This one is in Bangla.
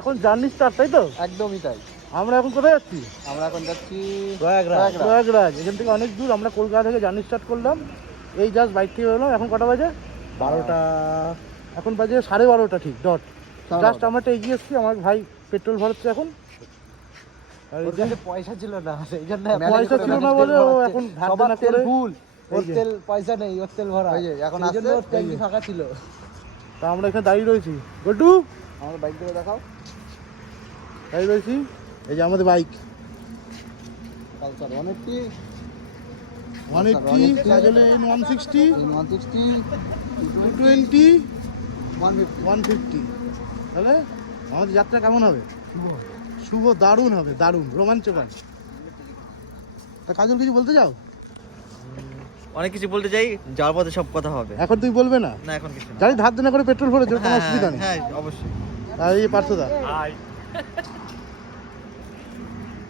এখন জার্নি স্টার্ট, তাই তো? একদমই তাই। আমরা এখন কোথায় যাচ্ছি? আমরা এখন যাচ্ছি প্রয়াগরাজ। এখান থেকে অনেক দূর। আমরা কলকাতা থেকে জার্নি স্টার্ট করলাম, এই জাস্ট বাইক থেকে বেরোলাম। এখন কটা বাজে? 12টা। এখন বাজে 12:30 ঠিক ডট। জাস্ট আমরা একটা এগিয়ে এসেছি, আমার ভাই পেট্রোল ভরাচ্ছে এখন। আর এই যে পয়সা ছিল না, সেই জন্য পয়সা ছিল না বলে ও এখন ভাবনা না করে ভুল। ওর তেল পয়সা নেই, ওর তেল ভরা। এখন আসলে ওর ট্যাঙ্কি ফাঁকা ছিল। তা আমরা এখানে দাঁড়িয়ে রয়েছি। গোটু আমাদের বাইক থেকে দেখাও। দাঁড়িয়ে রয়েছি, এই যে আমাদের বাইক পালসার 180, 180, কাজলে 160, 160, 220, 150। 150। তাহলে আমাদের যাত্রা কেমন হবে? শুভ, দারুণ হবে, দারুণ রোমাঞ্চকর। তা কাজল কিছু বলতে চাও? অনেক কিছু বলতে চাই, যাওয়ার পথে সব কথা হবে। এখন তুই বলবে না? না এখন কিছু না। জানি ধার দেনা করে পেট্রোল ভরেছো, কোনো অসুবিধা নেই। হ্যাঁ অবশ্যই। আর এই পার্থদা